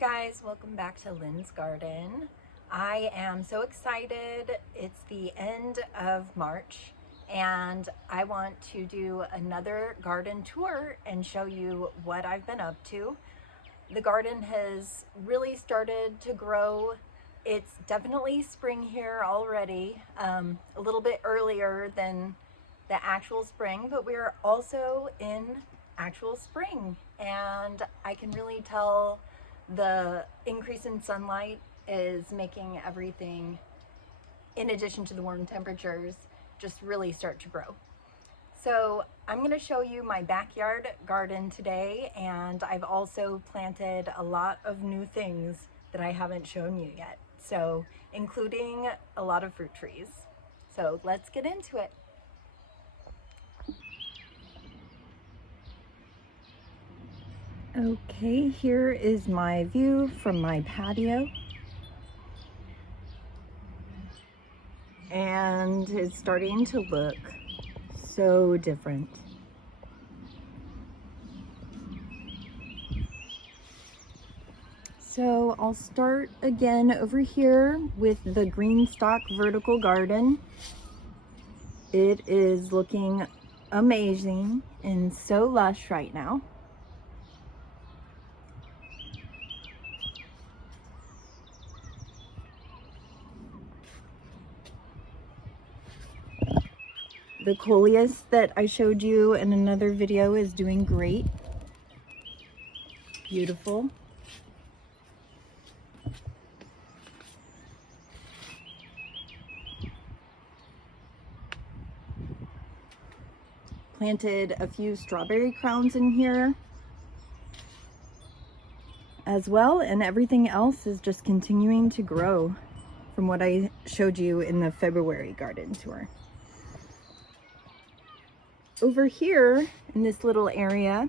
guys, welcome back to Lynne's Garden. I am so excited. It's the end of March and I want to do another garden tour and show you what I've been up to. The garden has really started to grow. It's definitely spring here already, a little bit earlier than the actual spring, but we're also in actual spring and I can really tell the increase in sunlight is making everything, in addition to the warm temperatures, just really start to grow. So I'm going to show you my backyard garden today, and I've also planted a lot of new things that I haven't shown you yet, so including a lot of fruit trees. So let's get into it. Okay, here is my view from my patio. And it's starting to look so different. So I'll start again over here with the green stock vertical garden. It is looking amazing and so lush right now. The coleus that I showed you in another video is doing great. Beautiful. Planted a few strawberry crowns in here as well, and everything else is just continuing to grow from what I showed you in the February garden tour. Over here in this little area,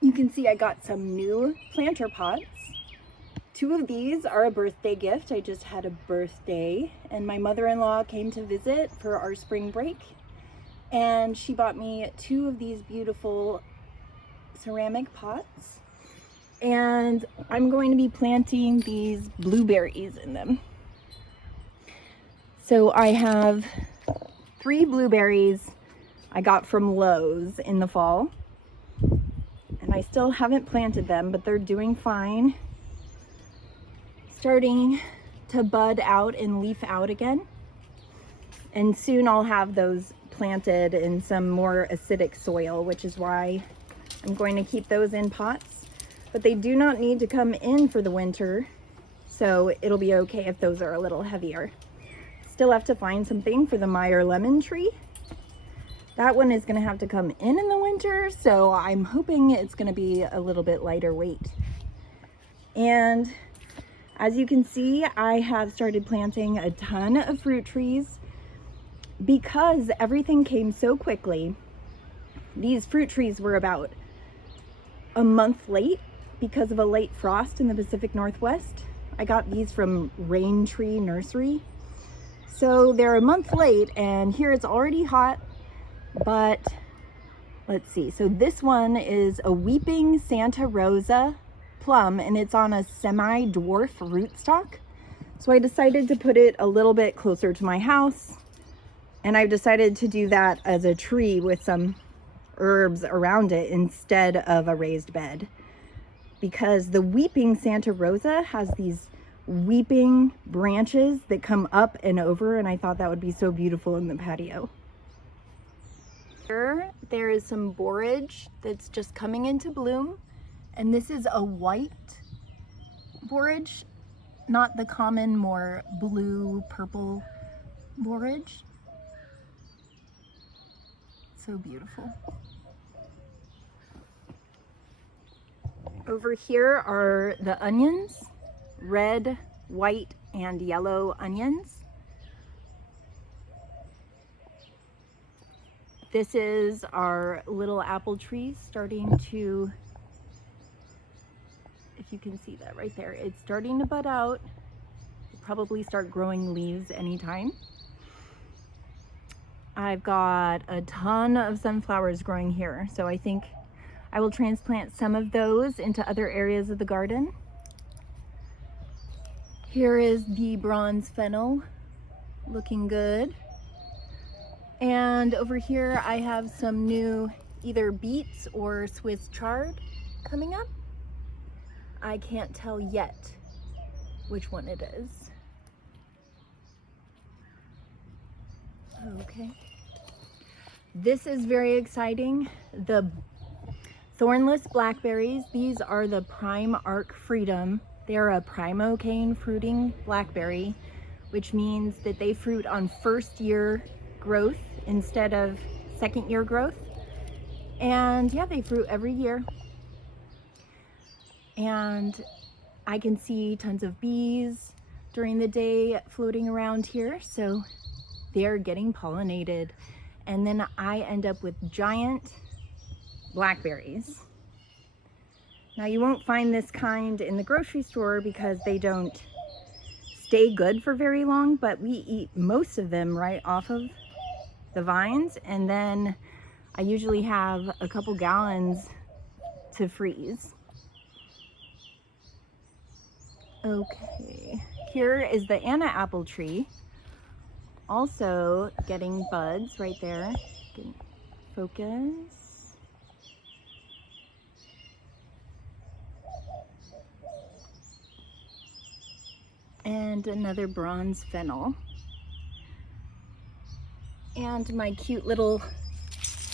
you can see I got some new planter pots. Two of these are a birthday gift. I just had a birthday and my mother-in-law came to visit for our spring break, and she bought me two of these beautiful ceramic pots, and I'm going to be planting these blueberries in them. So I have 3 blueberries I got from Lowe's in the fall, and I still haven't planted them, but they're doing fine. Starting to bud out and leaf out again. And soon I'll have those planted in some more acidic soil, which is why I'm going to keep those in pots. But they do not need to come in for the winter, so it'll be okay if those are a little heavier. Still have to find something for the Meyer lemon tree. That one is going to have to come in the winter, so I'm hoping it's going to be a little bit lighter weight. And as you can see, I have started planting a ton of fruit trees because everything came so quickly. These fruit trees were about a month late because of a late frost in the Pacific Northwest. I got these from Rain Tree Nursery. So they're a month late, and here it's already hot. But let's see, so this one is a Weeping Santa Rosa plum, and it's on a semi-dwarf rootstock. So I decided to put it a little bit closer to my house, and I've decided to do that as a tree with some herbs around it instead of a raised bed, because the Weeping Santa Rosa has these weeping branches that come up and over, and I thought that would be so beautiful in the patio. Here, there is some borage that's just coming into bloom, and this is a white borage, not the common, more blue, purple borage. So beautiful. Over here are the onions, red, white, and yellow onions. This is our little apple tree starting to, if you can see that right there, it's starting to bud out. It'll probably start growing leaves anytime. I've got a ton of sunflowers growing here, so I think I will transplant some of those into other areas of the garden. Here is the bronze fennel, looking good. And over here I have some new either beets or Swiss chard coming up. I can't tell yet which one it is. Okay. This is very exciting. The thornless blackberries, these are the Prime Arc Freedom. They're a primocane fruiting blackberry, which means that they fruit on first year growth instead of second year growth. And yeah, they fruit every year. And I can see tons of bees during the day floating around here, so they're getting pollinated. And then I end up with giant blackberries. Now you won't find this kind in the grocery store because they don't stay good for very long, but we eat most of them right off of the vines, and then I usually have a couple gallons to freeze. Okay, here is the Anna apple tree, also getting buds right there. Focus. And another bronze fennel. And my cute little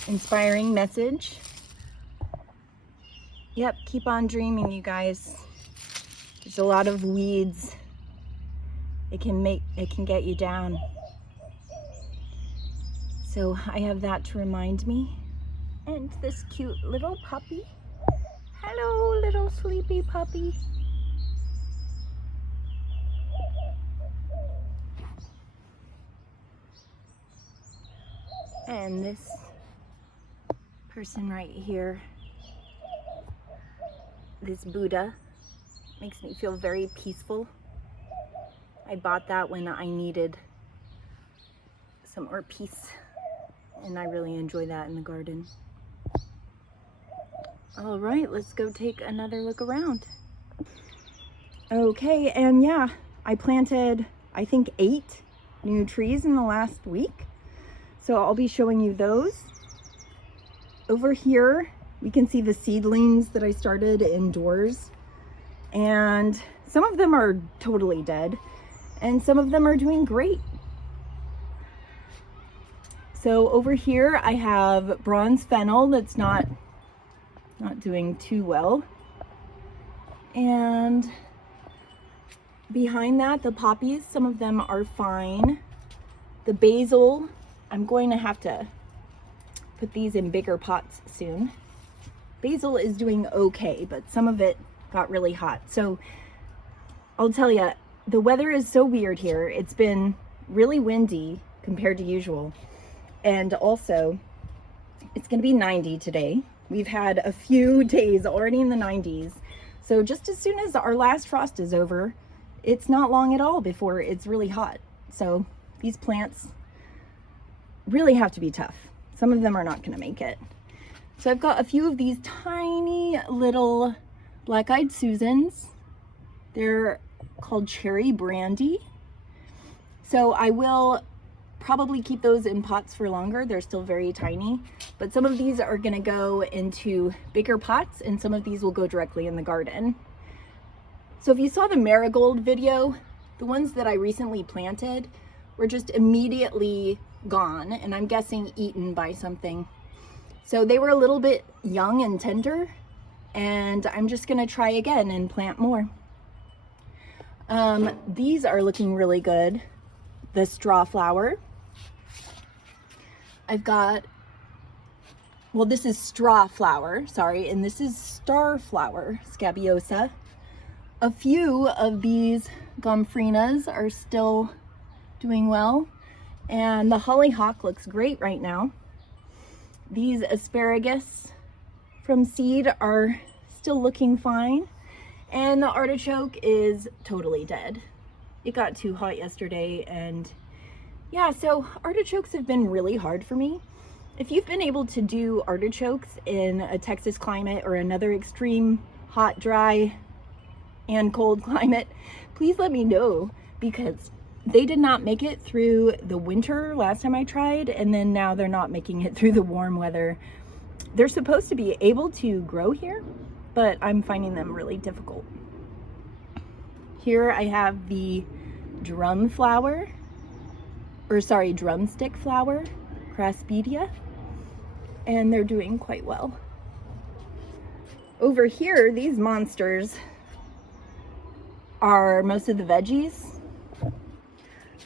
inspiring message. Yep, keep on dreaming, you guys. There's a lot of weeds. It can get you down. So I have that to remind me. And this cute little puppy. Hello, little sleepy puppy. And this person right here, this Buddha, makes me feel very peaceful. I bought that when I needed some more peace, and I really enjoy that in the garden. All right, let's go take another look around. Okay, and yeah, I planted, I think 8 new trees in the last week. So I'll be showing you those. Over here, we can see the seedlings that I started indoors. And some of them are totally dead, and some of them are doing great. So over here, I have bronze fennel that's not doing too well. And behind that, the poppies, some of them are fine. The basil, I'm going to have to put these in bigger pots soon. Basil is doing okay, but some of it got really hot. So I'll tell you, the weather is so weird here. It's been really windy compared to usual. And also, it's gonna be 90 today. We've had a few days already in the 90s. So just as soon as our last frost is over, it's not long at all before it's really hot. So these plants really have to be tough. Some of them are not gonna make it. So I've got a few of these tiny little black-eyed Susans. They're called Cherry Brandy. So I will probably keep those in pots for longer. They're still very tiny, but some of these are gonna go into bigger pots and some of these will go directly in the garden. So if you saw the marigold video, the ones that I recently planted were just immediately gone, and I'm guessing eaten by something. So they were a little bit young and tender, and I'm just gonna try again and plant more. These are looking really good. The straw flower. I've got, well, this is straw flower, sorry, and this is star flower, scabiosa. A few of these gomphrenias are still doing well, and the hollyhock looks great right now. These asparagus from seed are still looking fine, and the artichoke is totally dead. It got too hot yesterday, and yeah, so artichokes have been really hard for me. If you've been able to do artichokes in a Texas climate or another extreme hot, dry and cold climate, please let me know, because they did not make it through the winter last time I tried, and then now they're not making it through the warm weather. They're supposed to be able to grow here, but I'm finding them really difficult. Here I have the drumstick flower, Craspedia, and they're doing quite well. Over here, these monsters are most of the veggies.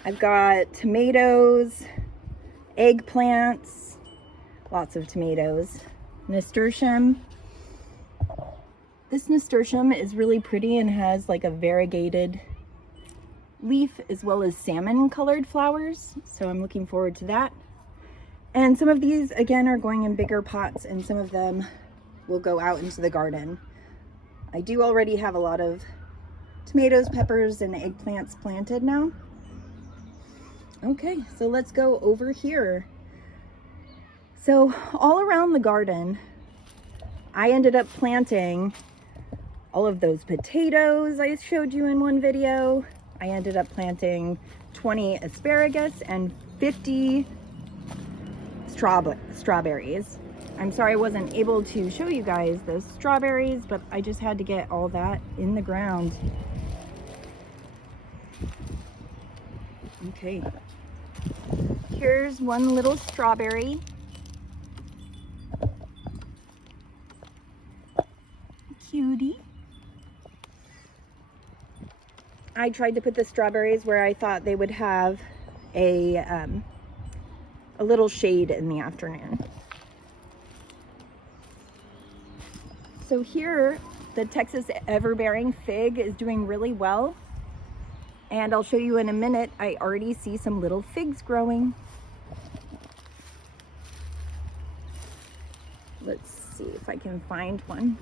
I've got tomatoes, eggplants, lots of tomatoes, nasturtium. This nasturtium is really pretty and has like a variegated leaf as well as salmon colored flowers, so I'm looking forward to that. And some of these again are going in bigger pots, and some of them will go out into the garden. I do already have a lot of tomatoes, peppers, and eggplants planted now. Okay, so let's go over here. So all around the garden, I ended up planting all of those potatoes I showed you in one video. I ended up planting 20 asparagus and 50 strawberries. I'm sorry I wasn't able to show you guys those strawberries, but I just had to get all that in the ground. Okay, here's one little strawberry. Cutie. I tried to put the strawberries where I thought they would have a little shade in the afternoon. So here, the Texas everbearing fig is doing really well. And I'll show you in a minute, I already see some little figs growing. Let's see if I can find one.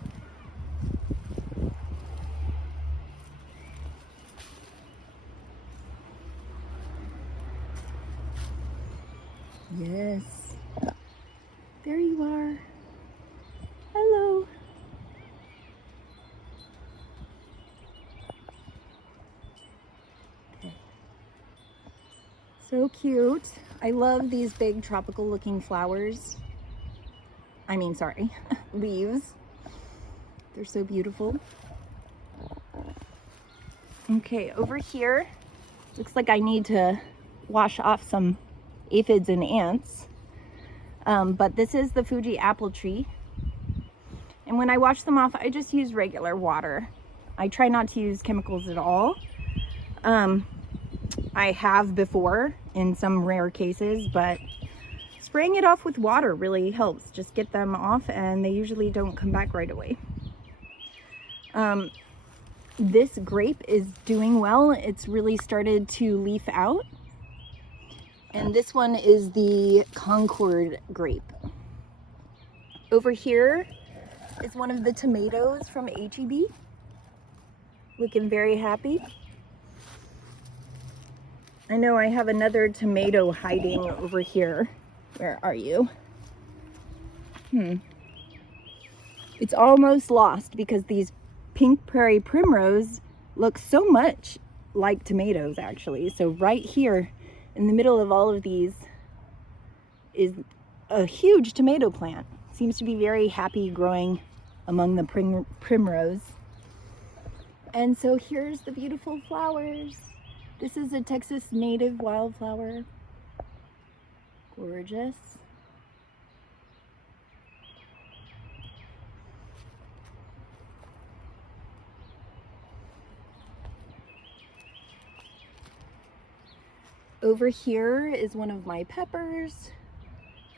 Yes, there you are. Hello. Okay. So cute. I love these big tropical looking flowers. I mean, sorry, leaves. They're so beautiful. Okay, over here, looks like I need to wash off some aphids and ants, but this is the Fuji apple tree, and when I wash them off, I just use regular water. I try not to use chemicals at all. I have before in some rare cases, but spraying it off with water really helps. Just get them off, and they usually don't come back right away. This grape is doing well. It's really started to leaf out. And this one is the Concord grape. Over here is one of the tomatoes from H-E-B. Looking very happy. I know I have another tomato hiding over here. Where are you? It's almost lost because these pink prairie primrose look so much like tomatoes actually. So right here in the middle of all of these is a huge tomato plant. Seems to be very happy growing among the primrose. And so here's the beautiful flowers. This is a Texas native wildflower. Gorgeous. Over here is one of my peppers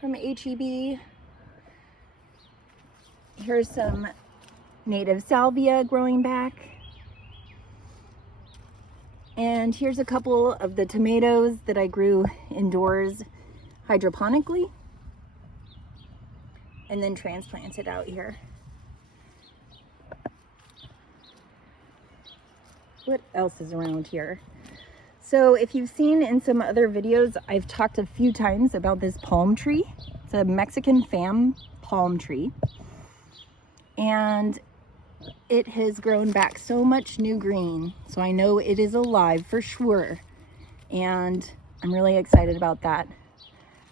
from H-E-B. Here's some native salvia growing back. And here's a couple of the tomatoes that I grew indoors hydroponically and then transplanted out here. What else is around here? So if you've seen in some other videos, I've talked a few times about this palm tree. It's a Mexican palm tree. And it has grown back so much new green. So I know it is alive for sure. And I'm really excited about that.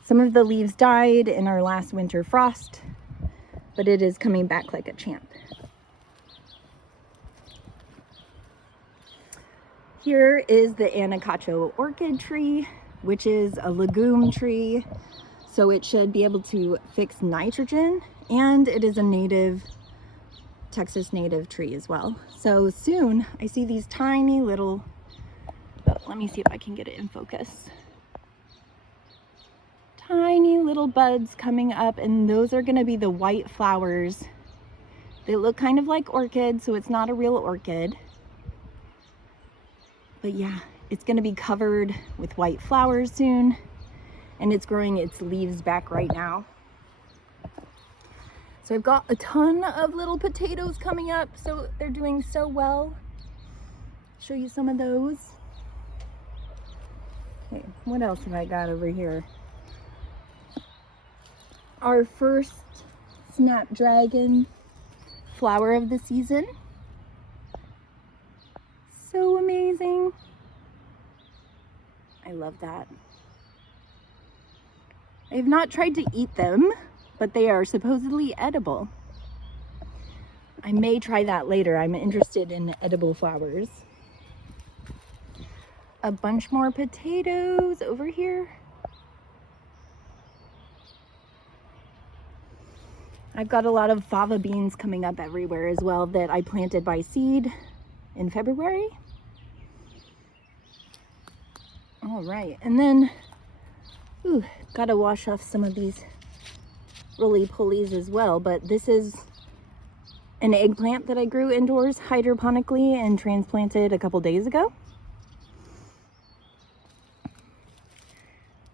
Some of the leaves died in our last winter frost, but it is coming back like a champ. Here is the Anacacho orchid tree, which is a legume tree. So it should be able to fix nitrogen, and it is a native, Texas native tree as well. So soon I see these tiny little, let me see if I can get it in focus. Tiny little buds coming up, and those are gonna be the white flowers. They look kind of like orchids, so it's not a real orchid. But yeah, it's gonna be covered with white flowers soon, and it's growing its leaves back right now. So I've got a ton of little potatoes coming up, so they're doing so well. Show you some of those. Okay, what else have I got over here? Our first snapdragon flower of the season. So amazing. I love that. I have not tried to eat them, but they are supposedly edible. I may try that later. I'm interested in edible flowers. A bunch more potatoes over here. I've got a lot of fava beans coming up everywhere as well that I planted by seed in February. All right, and then, gotta wash off some of these roly-polies as well, but this is an eggplant that I grew indoors hydroponically and transplanted a couple days ago.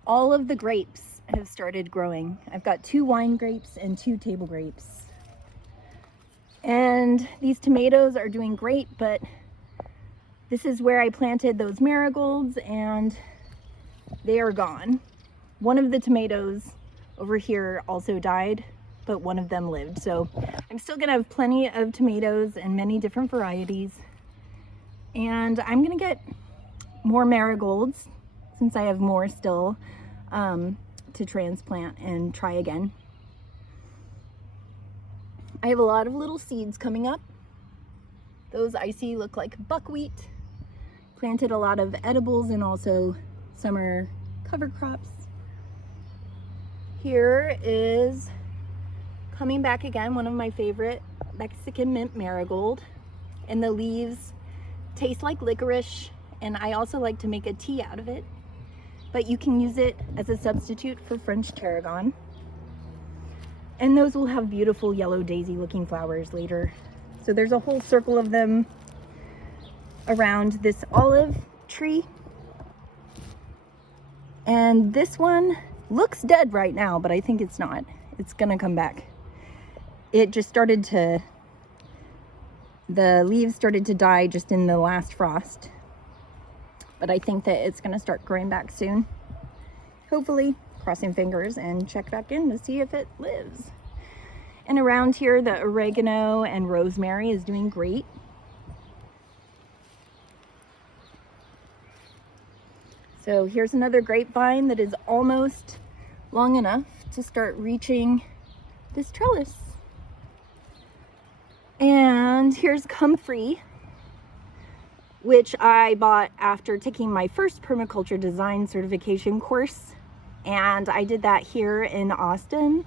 All of the grapes have started growing. I've got 2 wine grapes and 2 table grapes. And these tomatoes are doing great, but this is where I planted those marigolds and they are gone. One of the tomatoes over here also died, but one of them lived. So I'm still gonna have plenty of tomatoes and many different varieties. And I'm gonna get more marigolds since I have more still to transplant and try again. I have a lot of little seeds coming up. Those I see look like buckwheat. Planted a lot of edibles and also summer cover crops. Here is coming back again, one of my favorite Mexican mint marigold. And the leaves taste like licorice, and I also like to make a tea out of it. But you can use it as a substitute for French tarragon. And those will have beautiful yellow daisy looking flowers later. So there's a whole circle of them around this olive tree. And this one looks dead right now, but I think it's not. It's gonna come back. It just started to, the leaves started to die just in the last frost. But I think that it's gonna start growing back soon. Hopefully, crossing fingers, and check back in to see if it lives. And around here, the oregano and rosemary is doing great. So here's another grapevine that is almost long enough to start reaching this trellis. And here's comfrey, which I bought after taking my first permaculture design certification course. And I did that here in Austin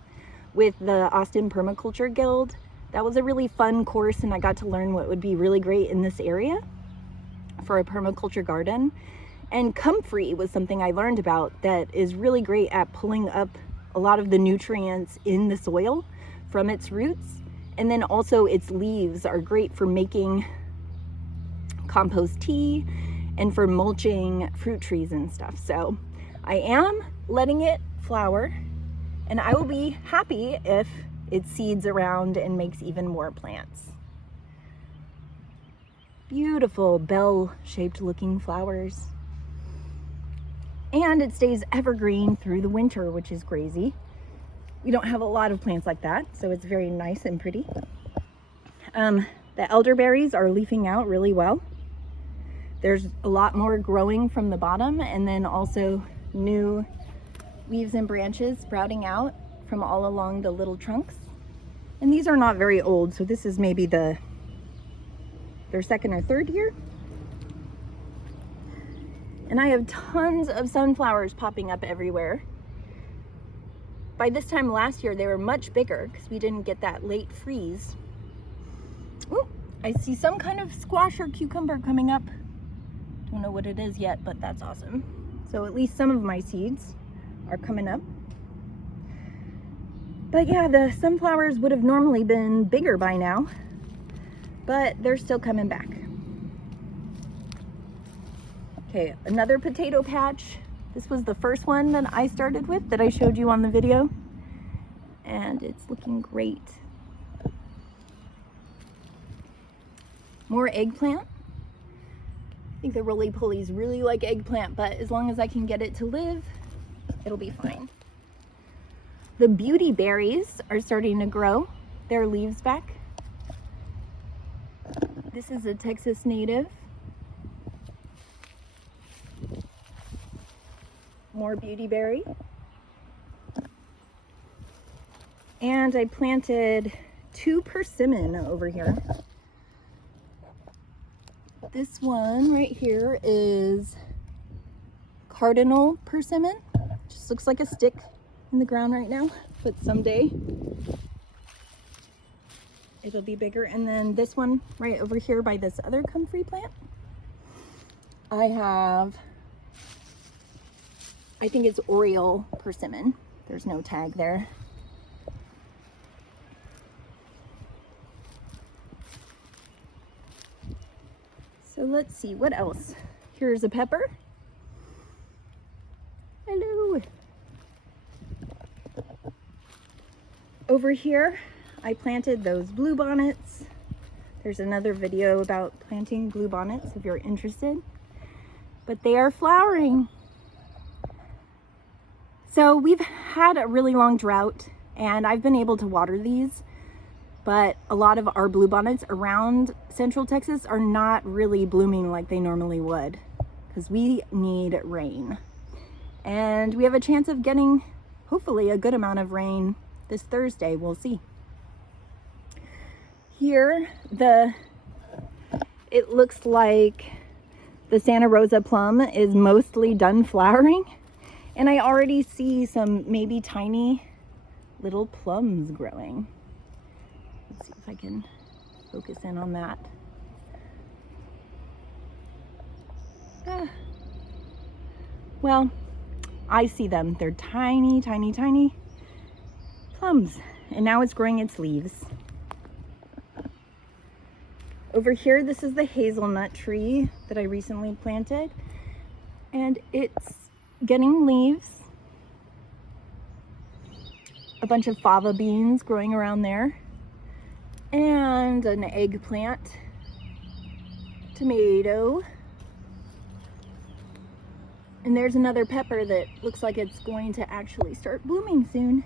with the Austin Permaculture Guild. That was a really fun course, and I got to learn what would be really great in this area for a permaculture garden. And comfrey was something I learned about that is really great at pulling up a lot of the nutrients in the soil from its roots. And then also its leaves are great for making compost tea and for mulching fruit trees and stuff. So I am letting it flower, and I will be happy if it seeds around and makes even more plants. Beautiful bell-shaped looking flowers. And it stays evergreen through the winter, which is crazy. We don't have a lot of plants like that, so it's very nice and pretty. The elderberries are leafing out really well. There's a lot more growing from the bottom, and then also new leaves and branches sprouting out from all along the little trunks. And these are not very old, so this is maybe their second or third year. And I have tons of sunflowers popping up everywhere. By this time last year, they were much bigger because we didn't get that late freeze. Ooh, I see some kind of squash or cucumber coming up. Don't know what it is yet, but that's awesome. So at least some of my seeds are coming up. But yeah, the sunflowers would have normally been bigger by now, but they're still coming back. Okay, another potato patch. This was the first one that I started with that I showed you on the video, and it's looking great. More eggplant. I think the roly-polies really like eggplant, but as long as I can get it to live, it'll be fine. The beauty berries are starting to grow their leaves back. This is a Texas native. More beauty berry. And I planted 2 persimmon over here. This one right here is cardinal persimmon. Just looks like a stick in the ground right now, but someday it'll be bigger. And then this one right over here by this other comfrey plant, I have, I think it's Oriole persimmon. There's no tag there. So let's see, what else? Here's a pepper. Hello. Over here, I planted those bluebonnets. There's another video about planting bluebonnets if you're interested. But they are flowering. So we've had a really long drought, and I've been able to water these, but a lot of our bluebonnets around Central Texas are not really blooming like they normally would, because we need rain. And we have a chance of getting, hopefully, a good amount of rain this Thursday. We'll see. Here, it looks like the Santa Rosa plum is mostly done flowering, and I already see some maybe tiny little plums growing. Let's see if I can focus in on that. Well, I see them. They're tiny, tiny, tiny plums, and now it's growing its leaves. Over here, this is the hazelnut tree that I recently planted, and it's getting leaves. A bunch of fava beans growing around there, and an eggplant, tomato, and there's another pepper that looks like it's going to actually start blooming soon,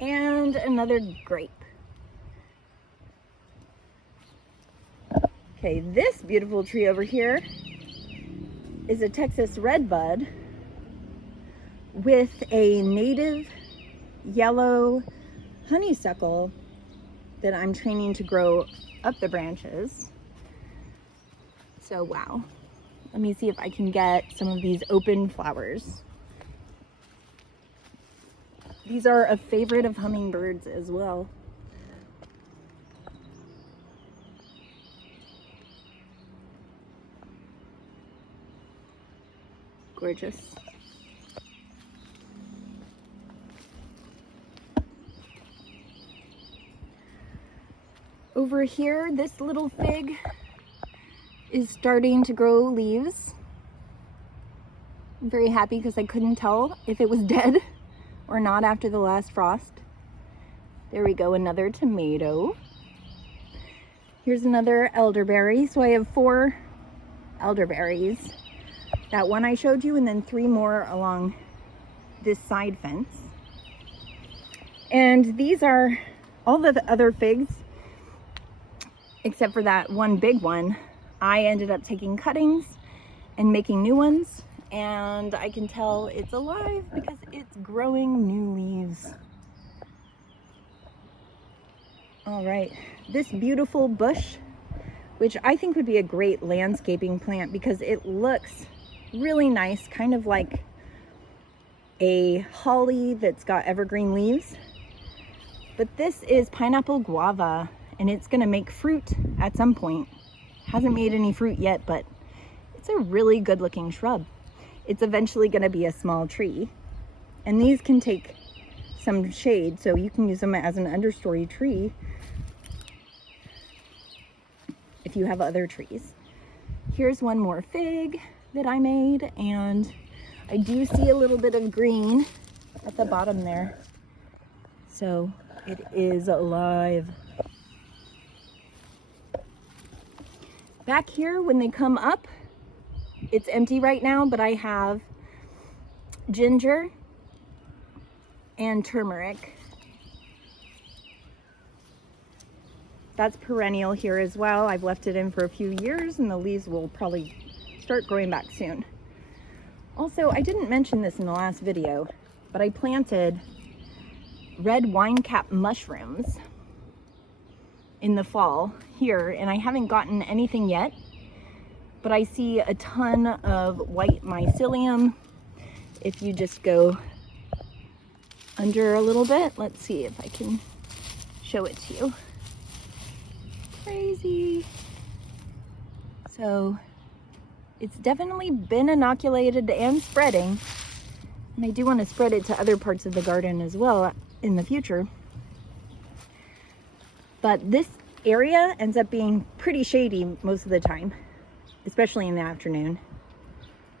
and another grape. Okay, this beautiful tree over here is a Texas redbud with a native yellow honeysuckle that I'm training to grow up the branches. So wow, let me see if I can get some of these open flowers. These are a favorite of hummingbirds as well. Gorgeous. Over here, this little fig is starting to grow leaves. I'm very happy because I couldn't tell if it was dead or not after the last frost. There we go, another tomato. Here's another elderberry. So I have 4 elderberries. That one I showed you, and then 3 more along this side fence. And these are all the other figs, except for that one big one, I ended up taking cuttings and making new ones, and I can tell it's alive because it's growing new leaves. All right, this beautiful bush, which I think would be a great landscaping plant because it looks really nice, kind of like a holly that's got evergreen leaves. But this is pineapple guava, and it's gonna make fruit at some point. Hasn't made any fruit yet, but it's a really good looking shrub. It's eventually gonna be a small tree. And these can take some shade, so you can use them as an understory tree if you have other trees. Here's one more fig that I made, and I do see a little bit of green at the bottom there. So it is alive. Back here, when they come up, it's empty right now, but I have ginger and turmeric. That's perennial here as well. I've left it in for a few years, and the leaves will probably start growing back soon. Also, I didn't mention this in the last video, but I planted red wine cap mushrooms in the fall here, and I haven't gotten anything yet, but I see a ton of white mycelium. If you just go under a little bit, let's see if I can show it to you. Crazy. So it's definitely been inoculated and spreading, and I do want to spread it to other parts of the garden as well in the future. But this area ends up being pretty shady most of the time, especially in the afternoon.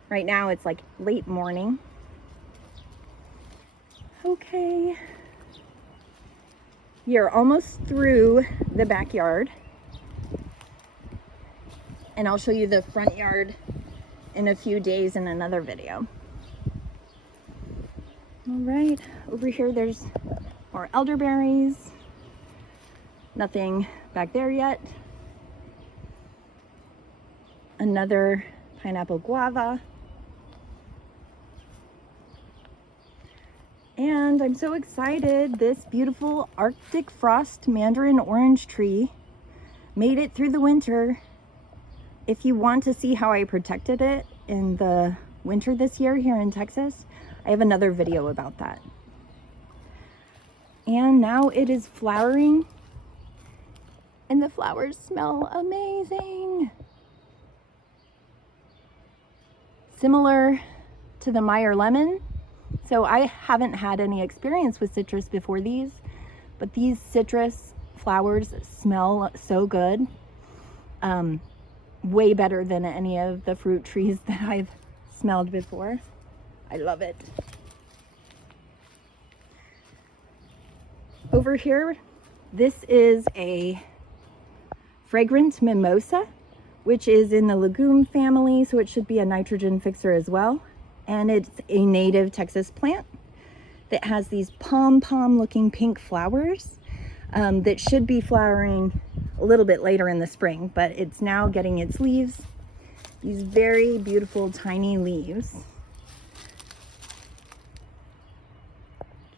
Right now it's like late morning. Okay, you're almost through the backyard, and I'll show you the front yard in a few days in another video. All right, over here there's more elderberries. Nothing back there yet. Another pineapple guava. And I'm so excited, this beautiful Arctic frost mandarin orange tree made it through the winter. If you want to see how I protected it in the winter this year here in Texas, I have another video about that. And now it is flowering, and the flowers smell amazing. Similar to the Meyer lemon. So I haven't had any experience with citrus before these, but these citrus flowers smell so good. Way better than any of the fruit trees that I've smelled before. I love it. Over here, this is a fragrant mimosa, which is in the legume family, so it should be a nitrogen fixer as well. And it's a native Texas plant that has these pom-pom looking pink flowers that should be flowering a little bit later in the spring, but it's now getting its leaves, these very beautiful tiny leaves.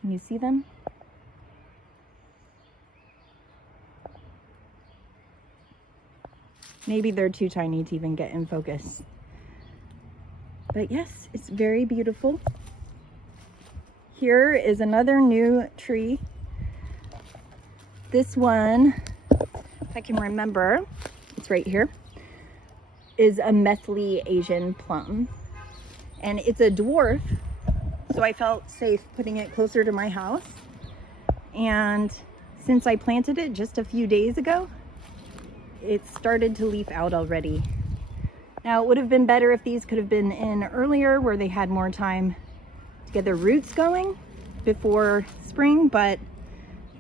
Can you see them? Maybe they're too tiny to even get in focus. But yes, it's very beautiful. Here is another new tree. This one, if I can remember, it's right here, is a Methley Asian plum. And it's a dwarf, so I felt safe putting it closer to my house. And since I planted it just a few days ago, it started to leaf out already. Now, it would have been better if these could have been in earlier, where they had more time to get their roots going before spring, but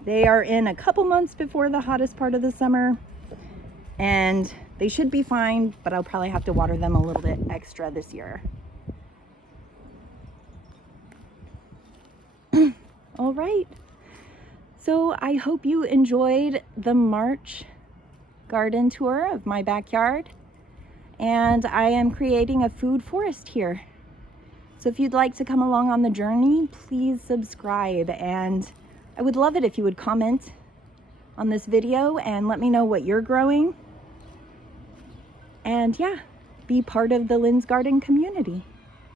they are in a couple months before the hottest part of the summer, and they should be fine, but I'll probably have to water them a little bit extra this year. All right, So I hope you enjoyed the March garden tour of my backyard. And I am creating a food forest here. So if you'd like to come along on the journey, please subscribe. And I would love it if you would comment on this video and let me know what you're growing. And yeah, be part of the Lynne's Garden community.